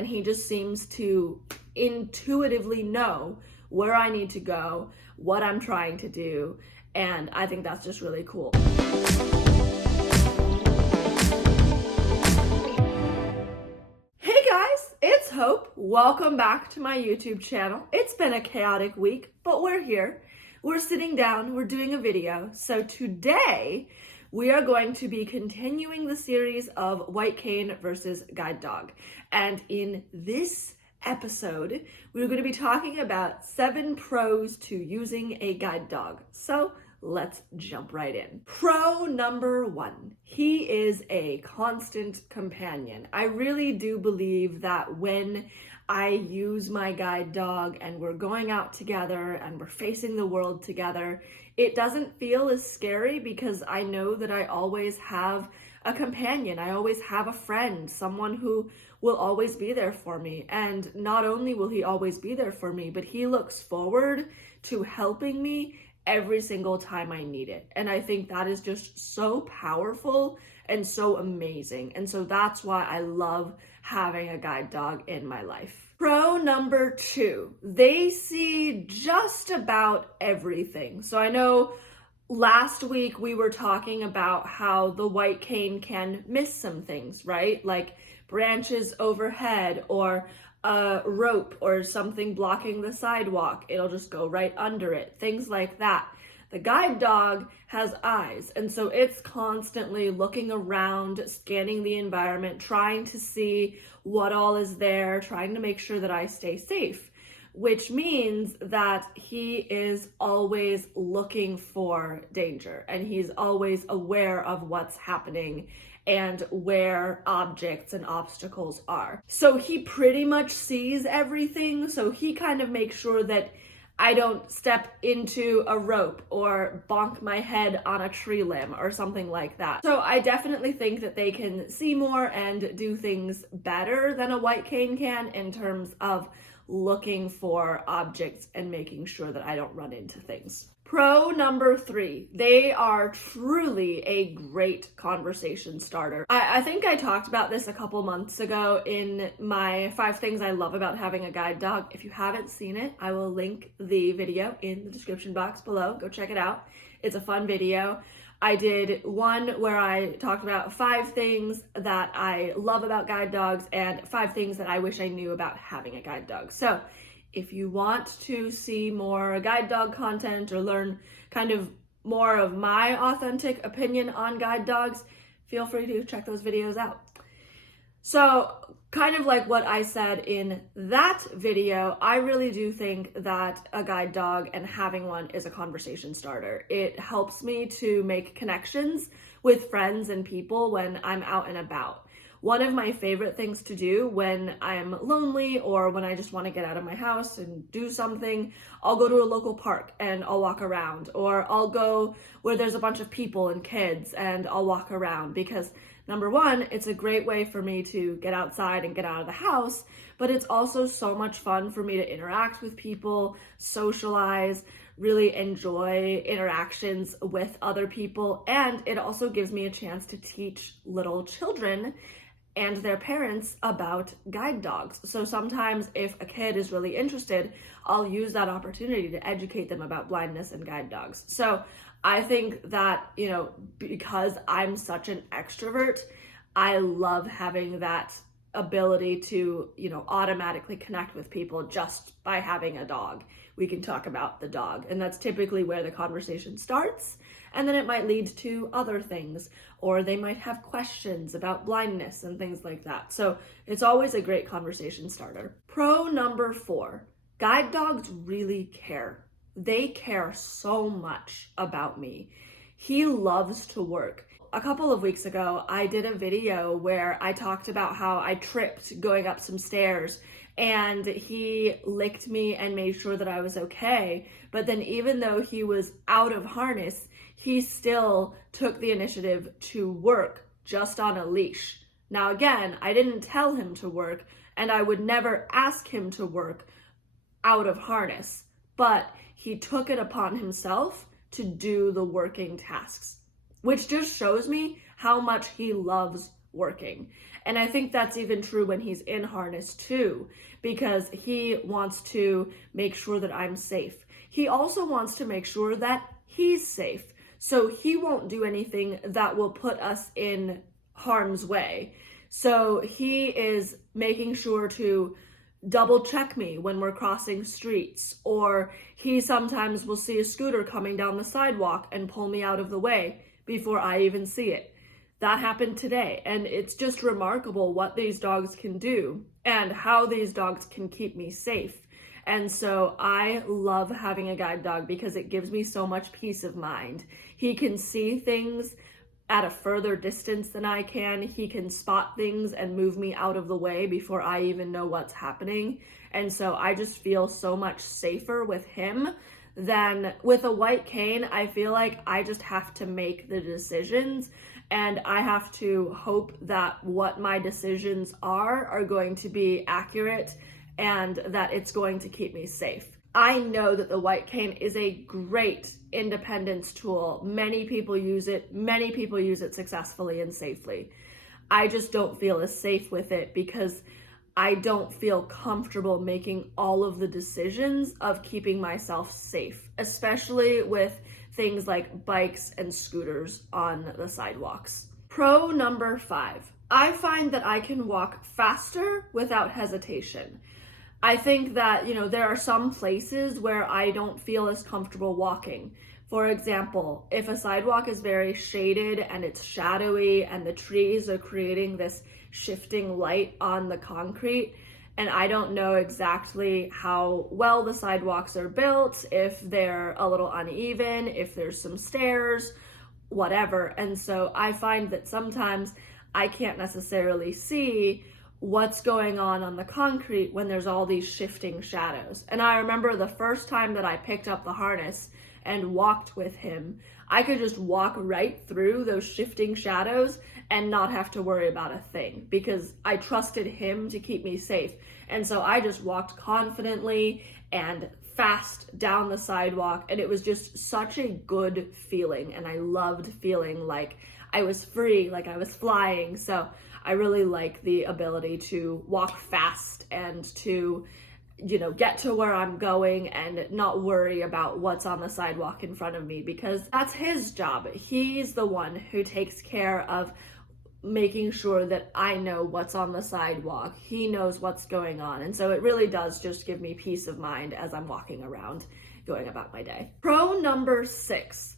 and he just seems to intuitively know where I need to go, what I'm trying to do, and I think that's just really cool. Hey guys, it's Hope. Welcome back to my YouTube channel. It's been a chaotic week, but we're here. We're sitting down, we're doing a video. So today, we are going to be continuing the series of White Cane versus Guide Dog. And in this episode, we're going to be talking about 7 pros to using a guide dog. So let's jump right in. Pro number 1, he is a constant companion. I really do believe that when I use my guide dog and we're going out together and we're facing the world together, it doesn't feel as scary because I know that I always have a companion. I always have a friend, someone who will always be there for me. And not only will he always be there for me, but he looks forward to helping me every single time I need it. And I think that is just so powerful and so amazing. And so that's why I love having a guide dog in my life. Pro number 2, they see just about everything. So I know last week we were talking about how the white cane can miss some things, right? Like branches overhead or a rope or something blocking the sidewalk. It'll just go right under it, things like that. The guide dog has eyes, and so it's constantly looking around, scanning the environment, trying to see what all is there, trying to make sure that I stay safe, which means that he is always looking for danger, and he's always aware of what's happening and where objects and obstacles are. So he pretty much sees everything, so he kind of makes sure that I don't step into a rope or bonk my head on a tree limb or something like that. So I definitely think that they can see more and do things better than a white cane can in terms of looking for objects and making sure that I don't run into things. Pro number 3, they are truly a great conversation starter. I think I talked about this a couple months ago in my 5 things I love about having a guide dog. If you haven't seen it, I will link the video in the description box below. Go check it out. It's a fun video. I did one where I talked about 5 things that I love about guide dogs and 5 things that I wish I knew about having a guide dog. So if you want to see more guide dog content or learn kind of more of my authentic opinion on guide dogs, feel free to check those videos out. So kind of like what I said in that video, I really do think that a guide dog and having one is a conversation starter. It helps me to make connections with friends and people when I'm out and about. One of my favorite things to do when I'm lonely or when I just want to get out of my house and do something, I'll go to a local park and I'll walk around, or I'll go where there's a bunch of people and kids and I'll walk around because number 1, it's a great way for me to get outside and get out of the house, but it's also so much fun for me to interact with people, socialize, really enjoy interactions with other people, and it also gives me a chance to teach little children and their parents about guide dogs. So sometimes if a kid is really interested, I'll use that opportunity to educate them about blindness and guide dogs. So I think that, because I'm such an extrovert, I love having that ability to, automatically connect with people just by having a dog. We can talk about the dog, and that's typically where the conversation starts, and then it might lead to other things, or they might have questions about blindness and things like that. So it's always a great conversation starter. Pro number 4, guide dogs really care. They care so much about me. He loves to work. A couple of weeks ago, I did a video where I talked about how I tripped going up some stairs and he licked me and made sure that I was okay. But then even though he was out of harness, he still took the initiative to work just on a leash. Now again, I didn't tell him to work, and I would never ask him to work out of harness, but he took it upon himself to do the working tasks, which just shows me how much he loves working. And I think that's even true when he's in harness too, because he wants to make sure that I'm safe. He also wants to make sure that he's safe. So he won't do anything that will put us in harm's way. So he is making sure to double check me when we're crossing streets, or he sometimes will see a scooter coming down the sidewalk and pull me out of the way before I even see it. That happened today, and it's just remarkable what these dogs can do and how these dogs can keep me safe. And so I love having a guide dog because it gives me so much peace of mind. He can see things at a further distance than I can. He can spot things and move me out of the way before I even know what's happening. And so I just feel so much safer with him than with a white cane. I feel like I just have to make the decisions, and I have to hope that what my decisions are going to be accurate and that it's going to keep me safe. I know that the white cane is a great independence tool. Many people use it. Many people use it successfully and safely. I just don't feel as safe with it because I don't feel comfortable making all of the decisions of keeping myself safe, especially with things like bikes and scooters on the sidewalks. Pro number 5, I find that I can walk faster without hesitation. I think that, there are some places where I don't feel as comfortable walking. For example, if a sidewalk is very shaded and it's shadowy and the trees are creating this shifting light on the concrete, and I don't know exactly how well the sidewalks are built, if they're a little uneven, if there's some stairs, whatever. And so I find that sometimes I can't necessarily see what's going on the concrete when there's all these shifting shadows. And I remember the first time that I picked up the harness and walked with him, I could just walk right through those shifting shadows and not have to worry about a thing because I trusted him to keep me safe. And so I just walked confidently and fast down the sidewalk, and it was just such a good feeling, and I loved feeling like I was free, like I was flying. So I really like the ability to walk fast and to, get to where I'm going and not worry about what's on the sidewalk in front of me, because that's his job. He's the one who takes care of making sure that I know what's on the sidewalk. He knows what's going on. And so it really does just give me peace of mind as I'm walking around, going about my day. Pro number 6,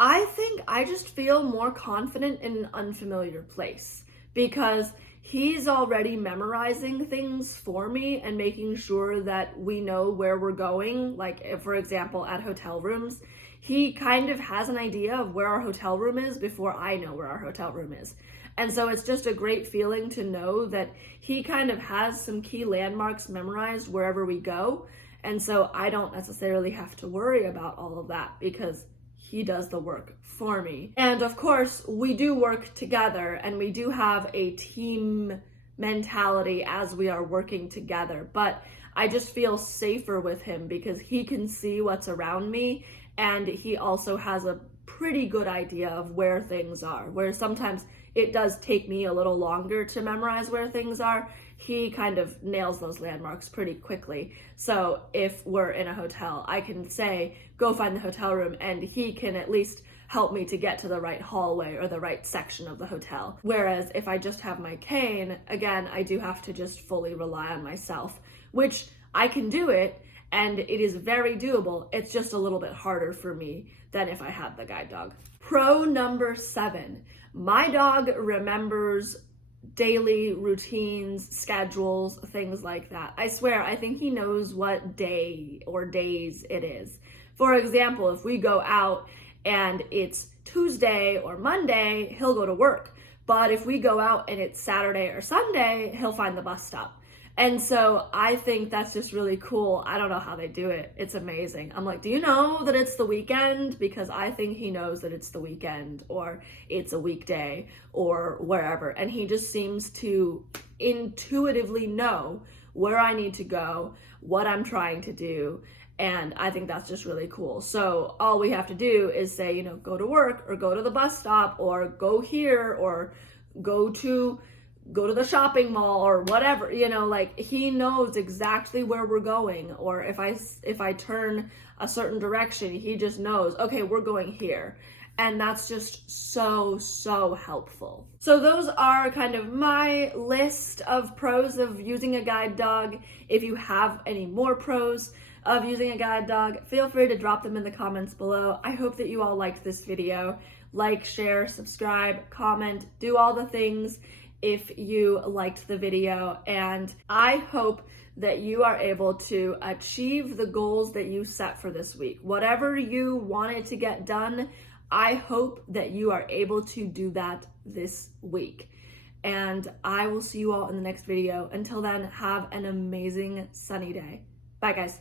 I think I just feel more confident in an unfamiliar place because he's already memorizing things for me and making sure that we know where we're going. Like, if, for example, at hotel rooms, he kind of has an idea of where our hotel room is before I know where our hotel room is. And so it's just a great feeling to know that he kind of has some key landmarks memorized wherever we go. And so I don't necessarily have to worry about all of that because he does the work for me. And of course, we do work together and we do have a team mentality as we are working together. But I just feel safer with him because he can see what's around me, and he also has a pretty good idea of where things are, where sometimes it does take me a little longer to memorize where things are. He kind of nails those landmarks pretty quickly. So if we're in a hotel, I can say, go find the hotel room, and he can at least help me to get to the right hallway or the right section of the hotel. Whereas if I just have my cane, again, I do have to just fully rely on myself, which I can do it, and it is very doable. It's just a little bit harder for me than if I had the guide dog. Pro number 7, my dog remembers daily routines, schedules, things like that. I swear, I think he knows what day or days it is. For example, if we go out and it's Tuesday or Monday, he'll go to work. But if we go out and it's Saturday or Sunday, he'll find the bus stop. And so I think that's just really cool. I don't know how they do it. It's amazing. I'm like, do you know that it's the weekend? Because I think he knows that it's the weekend or it's a weekday or wherever. And he just seems to intuitively know where I need to go, what I'm trying to do. And I think that's just really cool. So all we have to do is say, go to work or go to the bus stop or go here or go to go to the shopping mall or whatever, you know, like he knows exactly where we're going. Or if I turn a certain direction, he just knows, okay, we're going here. And that's just so helpful. So those are kind of my list of pros of using a guide dog. If you have any more pros of using a guide dog, feel free to drop them in the comments below. I hope that you all liked this video. Like, share, subscribe, comment, do all the things if you liked the video. And I hope that you are able to achieve the goals that you set for this week. Whatever you wanted to get done, I hope that you are able to do that this week. And I will see you all in the next video. Until then, have an amazing sunny day. Bye, guys.